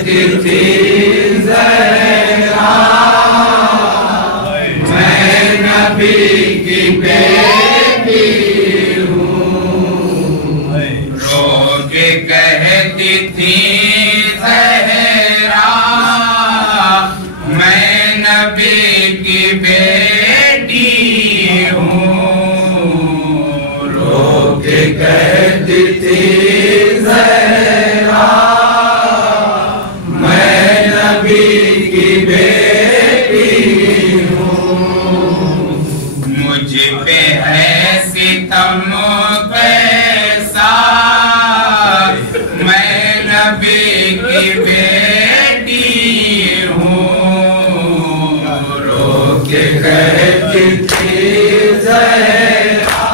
कहती थी ज़हरा मैं नबी की बेटी हूँ। रो के कहती थी ज़हरा मैं नबी की बेटी हूँ। रो के कहती थी ज़हरा मैं नबी की बेटी हूँ। मुझ पे है सितम कैसा मैं नबी की बेटी हूँ। रो के कहती थी ज़हरा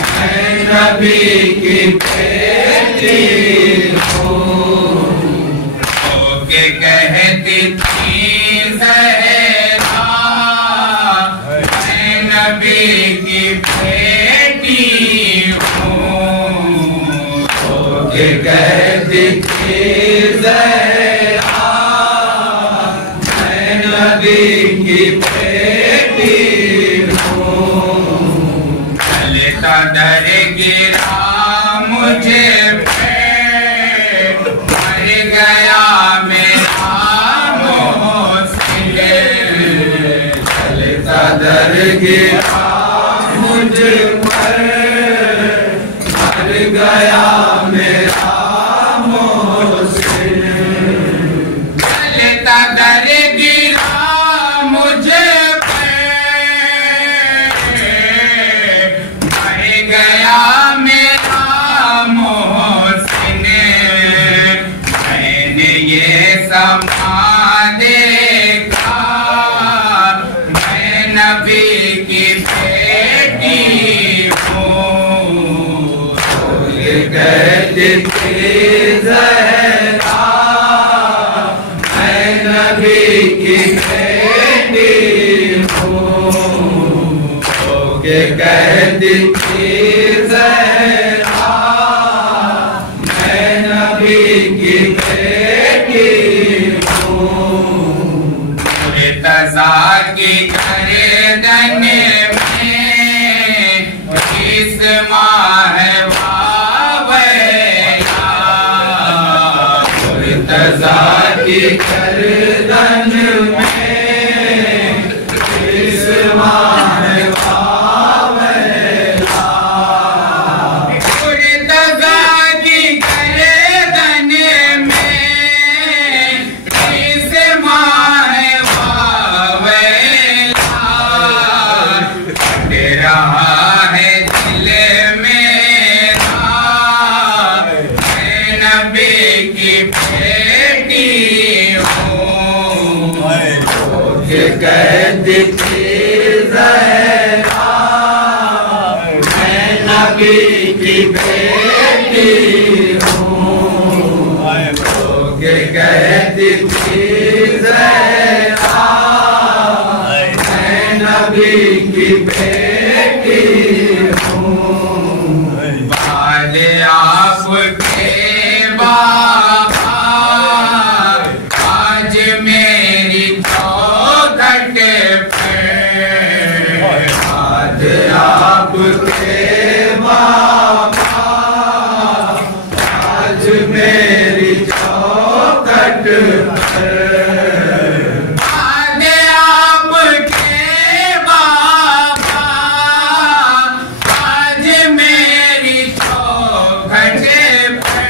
मैं नबी की बेटी हूँ। रो के कहती थी ज़हरा मैं नबी की बेटी हूँ। रो के कहती थी ज़हरा मैं नबी की बेटी हूँ। चलता दर गिरा मुझे पे मर गया मेरा मोहसिन। चलता दर गिरा मुझे पर मर गया मेरा मोहसिन। चलता दर गिरा मुझे पे मर गया मेरा मोहसिन। मैंने ये समा देखा मैं नबी की बेटी हूँ। ये कहती थी ज़हरा मैं नबी की बेटी हूँ। ये कहती थी ज़हरा मैं नबी की बेटी हूँ। मुर्तज़ा की गर्दन में किस माह वावैला। मुर्तज़ा की गर्दन में किस माह वावैला। मुर्तज़ा की गर्दन में किस माह वावैला। कट रहा है दिल मेरा मैं नबी की बेटी हूँ। ये कहती थी ज़हरा मैं नबी की बेटी हूँ। ये कहती थी ज़हरा मैं नबी की बेटी हूँ। बाद आपके बाबा आज मेरी चौखट पर। बाद आपके बाबा आज मेरी चौखट पर। बाद आपके बाबा आज मेरी चौखट पर।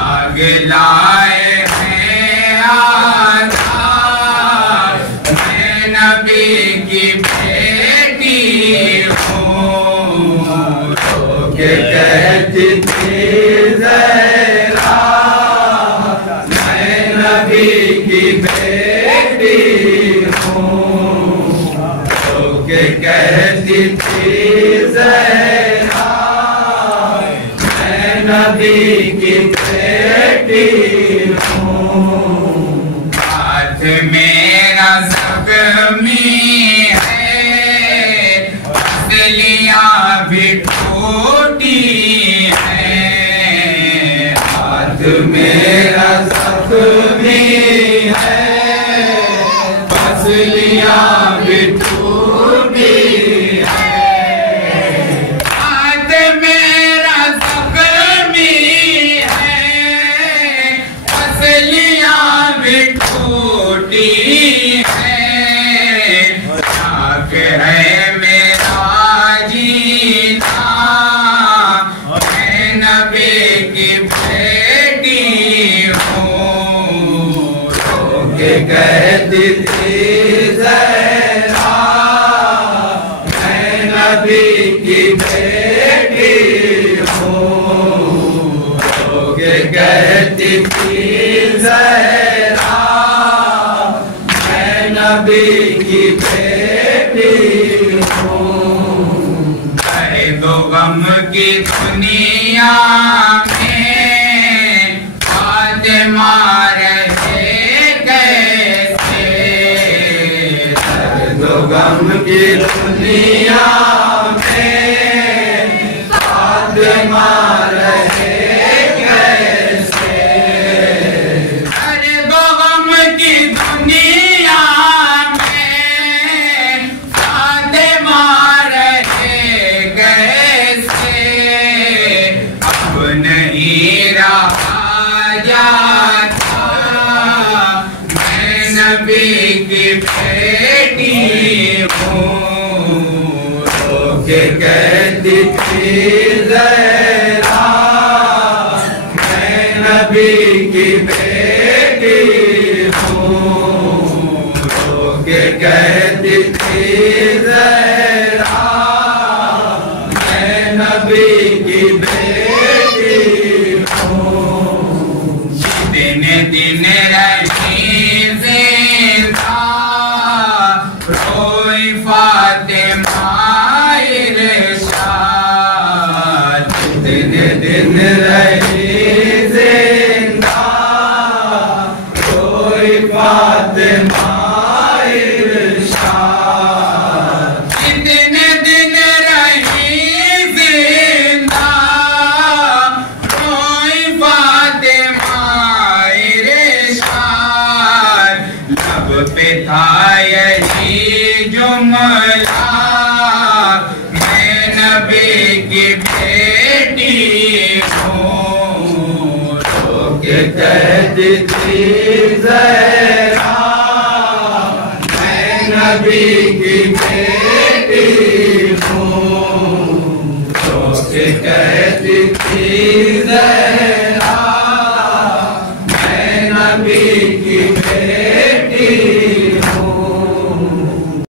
आग लाए हैं आज़ाद मैं नबी की बेटी हूँ। तो के कहती थी ज़हरा मैं नबी की बेटी हूँ। तो के कहती थी ज़हरा मैं नबी की बेटी हूँ। हाथ मेरा ज़ख्मी है हथेलियाँ भी टूटी है। हाथ मेरा जख्मी है, पसलियां भी टूटी है। हाथ मेरा जख्मी है, पसलियां भी टूटी है। नाक है मेरा जीना, मैं नबी की बेटी हूँ। रोके कहती थी ज़हरा, मैं नबी की बेटी हूँ। रोके कहती थी ज़हरा, मैं नबी की बेटी हूँ। कहे दो गम की दुनिया में फातिमा रहे कैसे। कहे दो गम की दुनिया में फातिमा रहे कैसे। अरे दो गम की दुनिया में फातिमा रहे कैसे। अब नहीं रहा जाता, मैं नबी की बेटी हूँ। रोके कहती थी ज़हरा, मैं नबी की बेटी हूँ। रोके कहती थी ज़हरा, मैं नबी की बेटी हूँ। दिन दिन रही ज़िंदा, रोई फातिमा इरशाद। दिन दिन रही ज़िंदा, रोई फातिमा इरशाद। कितने दिन रही ज़िंदा, रोई फातिमा इरशाद। लब पे था यही जुमला, मैं नबी की बेटी हूँ। रोके कहती थी